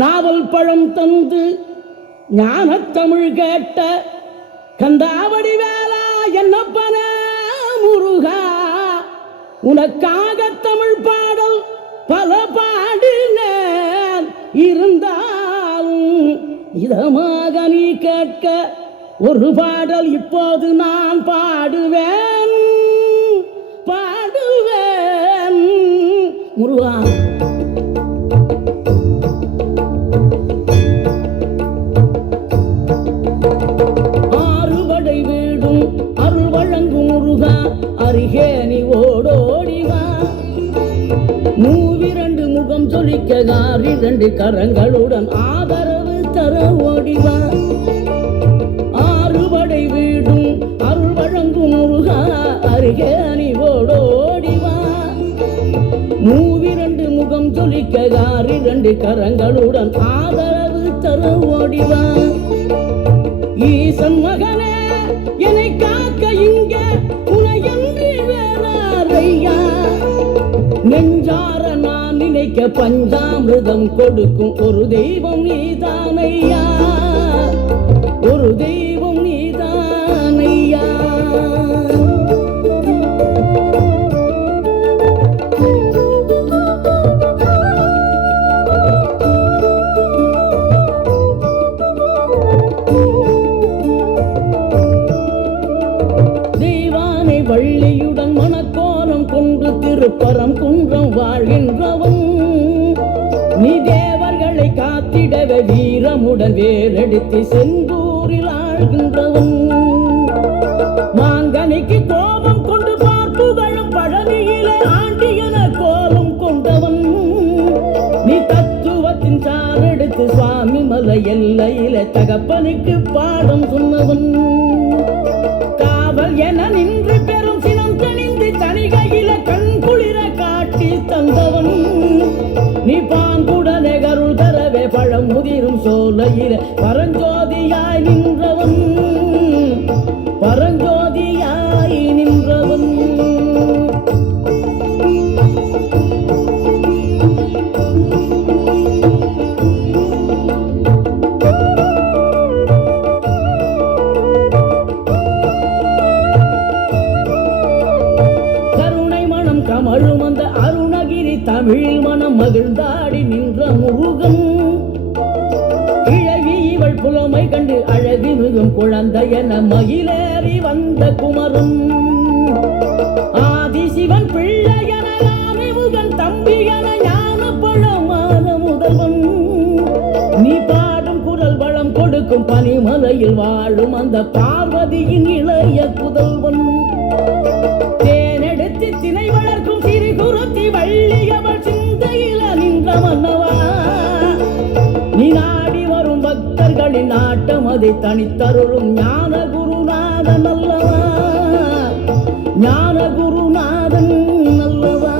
நாவல் பழம் தந்து ஞானத்தமிழ் கேட்ட கந்தாவடி வேளா என்னப்பன முருகா, உனக்காக தமிழ் பாடல் பல பாடினேன், இருந்தாலும் இதமாக நீ கேட்க ஒரு பாடல் இப்போது நான் பாடுவேன் பாடுவேன் முருகா. ஆறுபடை வீடும் அருள் வழங்கும் முருகா, அருகே நீ ஓடோடிவா. மூவிரண்டு முகம் சொலிக்க இரண்டு கரங்களுடன் ஆதரவு தர ஓடிவா. ஆறுபடை வீடும் அருள் வழங்கும் முருகா, அருகே நீ ஓடோடிவா. மூவிரண்டு முகம் சொலிக்க இரண்டு கரங்களுடன் ஆதரவு தர ஓடிவா. ஈசன் மகனே என்னை காக்க இங்க உனையன்றி வேறாரையா. நெஞ்சார நான் நினைக்க பஞ்சாமிர்தம் கொடுக்கும் ஒரு தெய்வம் நீதானையா, ஒரு தெய்வம் நீதானையா. தெய்வானை வள்ளியுடன் மனக்கோலம் கொண்டு திருப்பரம் குன்றம் வாழ்கின்றவன், நீ தேவர்களை காத்திடவே வீரமுடன் வேலெடுத்து செந்தூரில் ஆழ்கின்றவன். மாங்கனிக்கு கோபம் கொண்டு பார்ப்புகளும் பழனியிலே ஆண்டியன கோலம் கொண்டவன், நீ தத்துவத்தின் சாரெடுத்து சுவாமி மலை எல்லையிலே தகப்பனுக்கு பாடம் சொன்னவன். காவல் என நின்று பெரும் சினம் கணிந்து தனிகையில கண் குளிர காட்டி தந்தவன், நீ பாங்குடனே கருள் தரவே பழம் முதிரும் சோலையில பரஞ்சோதியாய் நின்றவன், பரஞ்சோதியாய் நின்றவன். கருணை மனம் கமழும் அந்த அருணகிரி தமிழ் மனம் மகிழ்ந்தாடி நின்ற முருகன், கிழவி இவள் புலமை கண்டு அழகு மிகும் குழந்தை என மகிழேறி வந்த குமரன். ஆதிசிவன் பிள்ளை என ஆதிமுகன் தம்பி என ஞான பழமான முதல்வன், நீ பாடும் குரல் வளம் கொடுக்கும் பனிமலையில் வாழும் அந்த பார்வதியின் இளைய புதல்வன். தேனெடுத்து திணை வளர்க்கும் சிறு குருத்தி வள்ளியவள் சிந்தையில நின்ற மன்னவா, நீ நாடி வரும் பக்தர்களின் நாட்டம் அதை தனித்தருளும் ஞான குருநாதன் அல்லவா, ஞான குருநாதன் அல்லவா.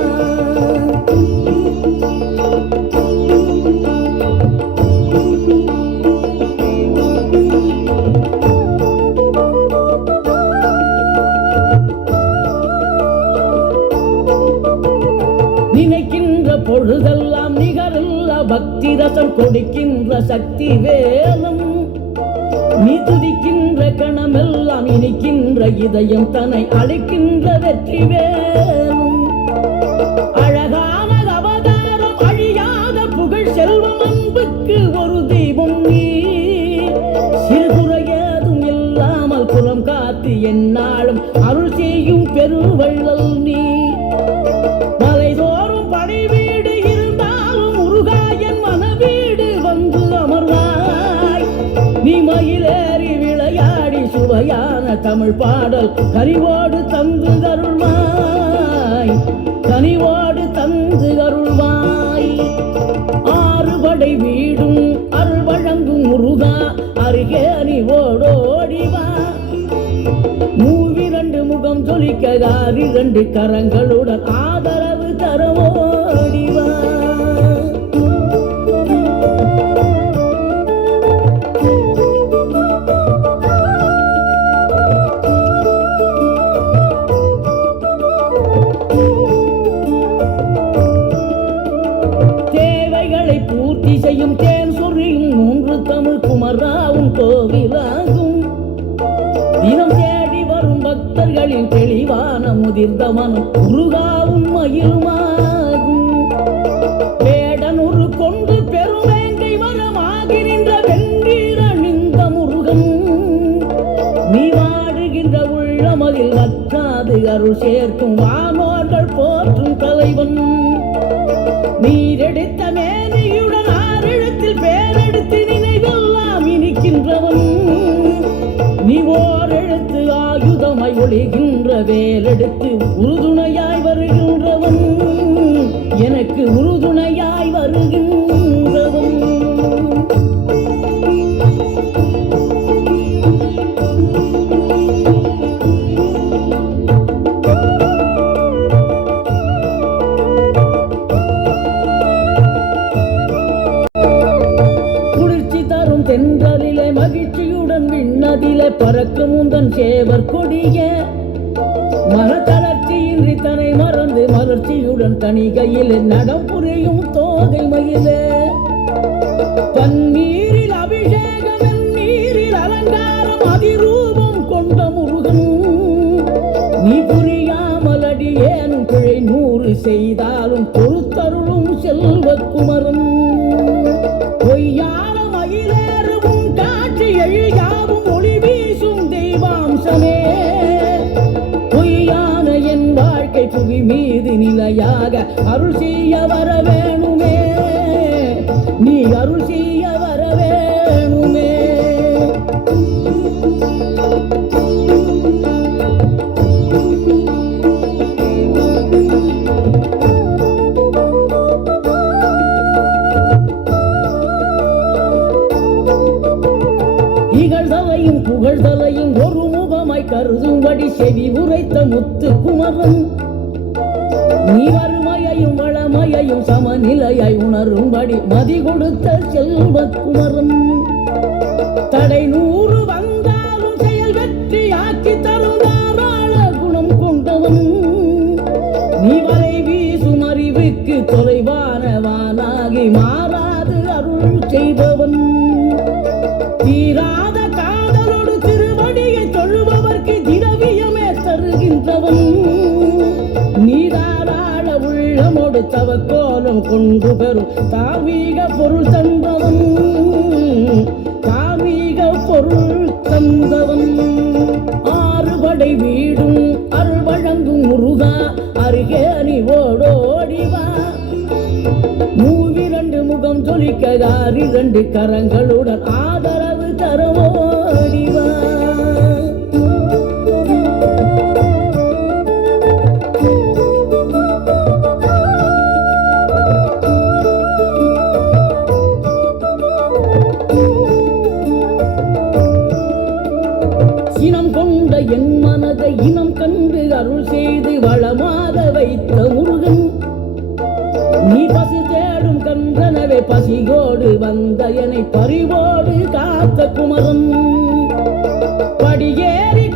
நினைக்கின்ற பொழுதெல்லாம் நிகரில்ல பக்தி ரசம் கொடுக்கின்ற சக்தி வேலம், நீ துதிக்கின்ற கணமெல்லாம் இனிக்கின்ற இதயம் தன்னை அழைக்கின்ற வெற்றி வேலும். அழகான அவதாரம் அழியாத புகழ் செல்வம் அன்புக்கு ஒரு தெய்வம் நீ, சிறுகுறையதும் இல்லாமல் புறம் காத்து எந்நாளும் அருள் செய்யும் பெருவள்ளல் நீ. மலைதோறும் படை வீடு இருந்தாலும் முருகா என் மனவீடு வந்து அமர்வாய், நீ மயிலேறி விளையாடி சுவையான தமிழ் பாடல் கனிவோடு தந்து அருள்வாய், கனிவோடு தந்து அருள்வாய். ஆறுபடை வீடும் அருள் வழங்கும் முருகா, அருகே நீ ஓடோடிவா. மூவிரண்டு முகம் சொலிக்க இரண்டு கரங்களுடன் ஆதரவு தர ஓடிவா. தேவைகளை பூர்த்தி செய்யும் தேன் தெரியும் 3 தமிழ் குமராவும் கோவிலாகும். தினம் தேடி வரும் பக்தர்களின் தெளிவான முதிர்ந்த மனம் முருகாவும் மயிலுமாகும். வேடனூறு கொண்டு பெருவேங்கை மரமாகி நின்ற வென்றீர் அணிந்த முருகன். நீ வாடுகின்ற உள்ளமதில் வற்றாது அருள் சேர்க்கும் வானோர்கள் போற்றும் தலைவன். நீரெடுத்த மேனியுடன் 6 எழுத்தில் பேரெடுத்து நினைவெல்லாம் இனிக்கின்றவன். நீ ஓரெழுத்து ஆயுதமாய் ஒளிகின்ற வேலெடுத்து உறுதுணையாய் வருகின்றவன். எனக்கு உறுதுணையாய் வருகின்றவன். தென்றலிலே மகிழ்ச்சியுடன் விண்ணதிலே பறக்கும் உந்தன் சேவர் கொடிய மனத்தளர்ச்சியின்றி தன்னை மறந்து மலர்ச்சியுடன் தனிகையில் நடம் புரியும் தோகை மயிலே. பன்னீரில் அபிஷேகம் நீரில் அலங்காரம் அதிரூபம் கொண்ட முருகன். நீ புரியாமல் அடியேனும் பிழை 100 செய்தாலும் பொறுத்தருளும் செல்வக்குமரன். பொய்யான மயிலேறும் காட்சி எழியாவும் ஒளி வீசும் தெய்வாம்சமே. பொய்யான என் வாழ்க்கை புவி மீது நிலையாக அருள் செய்ய வர வேணுமே. நீ அருள் செய்ய வர வேணுமே. இகழ்தலையும் புகழ்தலையும் ஒரு முகமாய் கருதும்படி செவி உரைத்த முத்து குமரன். நீ வறுமையையும் வளமையையும் சமநிலையாய் உணரும்படி மதி கொடுத்த செல்வக்குமரன். தடை 100 வந்தாலும் செயல் வெற்றியாக்கி தரும் தாராள குணம் கொண்டவன். நீ வலை வீசும் அறிவுக்கு தொலைவானவானாகி மாறாது அருள் செய்பவன். தீராத காதலோடு திருவடியை தொழுபவர்க்கு திரவியமே தருகின்றவன். நீதாராள உள்ளமோடு தவக்கோலம் கொண்டு பெறும் தார்மீக பொருள் தந்தவன். தார்மீக பொருள் தந்தவன். 6 படை வீடும் அருள் வழங்கும் முருகா அருகே நீ ஓடோடிவா. 2 முகம் ஜொலிக்க 2 கரங்களுடன் ஆதரவு தரவோடிவா. சினம் கொண்ட என் மனதை இனம் கண்டு அருள் செய்து வளமாக வைத்த முருகன். நீ பசு தேடும் கன்றனவே பசியோடு வந்த என்னை பறிவோடு காத்த குமரன். படியேறி